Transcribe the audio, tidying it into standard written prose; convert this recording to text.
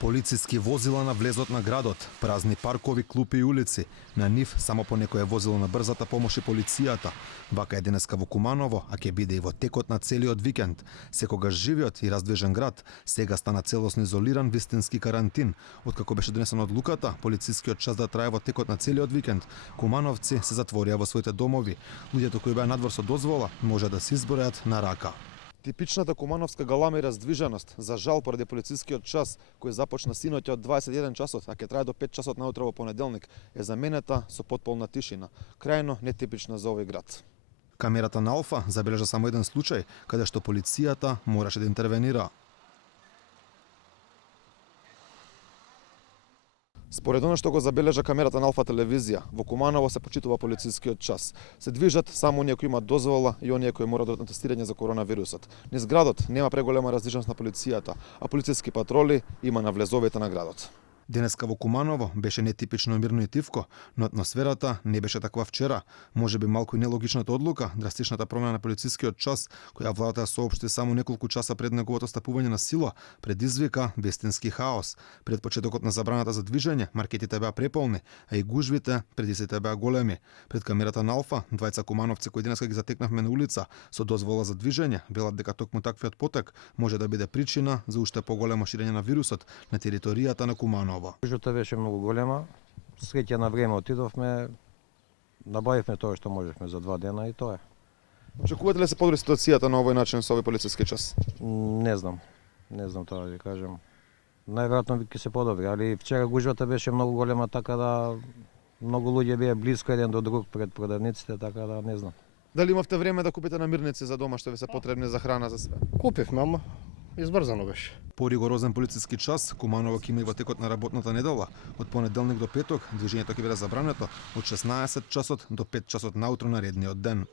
Полициски возила на влезот на градот, празни паркови, клупи и улици. На нив само по некое возило на брзата помош и полицијата. Вака е денеска во Куманово, а ќе биде и во текот на целиот викенд. Секогаш живиот и раздвижен град сега стана целосно изолиран вистински карантин. Откако беше донесена одлуката, полицискиот час да трае во текот на целиот викенд, кумановци се затворија во своите домови. Луѓето кои беа надвор со дозвола може да се избројат на рака. Типичната кумановска галама и раздвиженост, за жал поради полицискиот час кој започна синоќа од 21 часот, а ќе трае до 5 часот наутро во понеделник, е заменета со потполна тишина, крајно нетипична за овој град. Камерата на Алфа забележа само еден случај каде што полицијата мораше да интервенира. Според она што го забележа камерата на Алфа телевизија, во Куманово се почитува полицискиот час. Се движат само оние кои имаат дозвола и оние кои мора да одат на тестирање за коронавирусот. Низ градот нема преголема раздвиженост на полицијата, а полициски патроли има на влезовите на градот. Денеска во Куманово беше нетипично мирно и тивко, но атмосферата не беше таква вчера. Можеби малку и нелогичната одлука, драстичната промена на полицискиот час, која владата ја соопшти само неколку часа пред неговото стапување на сила, предизвика вистински хаос. Пред почетокот на забраната за движење, маркетите беа преполни, а и гужвите преди сите беа големи. Пред камерата на Алфа, двајца кумановци кои денеска ги затекнавме на улица со дозвола за движење, велат дека токму таквиот потек може да биде причина за уште поголемо ширење на вирусот на територијата на Куманово. Гужвата беше многу голема. Среќа на време отидовме, набавивме тоа што можевме за 2 дена и тоа е. Очекувате ли се подобри ситуацијата на овој начин со овој полициски час? Не знам тоа да ви кажам. Најверојатно ќе се подобри, али вчера гужвата беше многу голема, така да многу луѓе беа близко еден до друг пред продавниците, така да не знам. Дали имавте време да купите намирници за дома што ви се потребни за храна за све? Купивме, ама избрзано беше. Поригорозен полициски час Куманово ќе има и во текот на работната недела. Од понеделник до петок движењето ќе биде забрането од 16 часот до 5 часот наутро на редниот ден.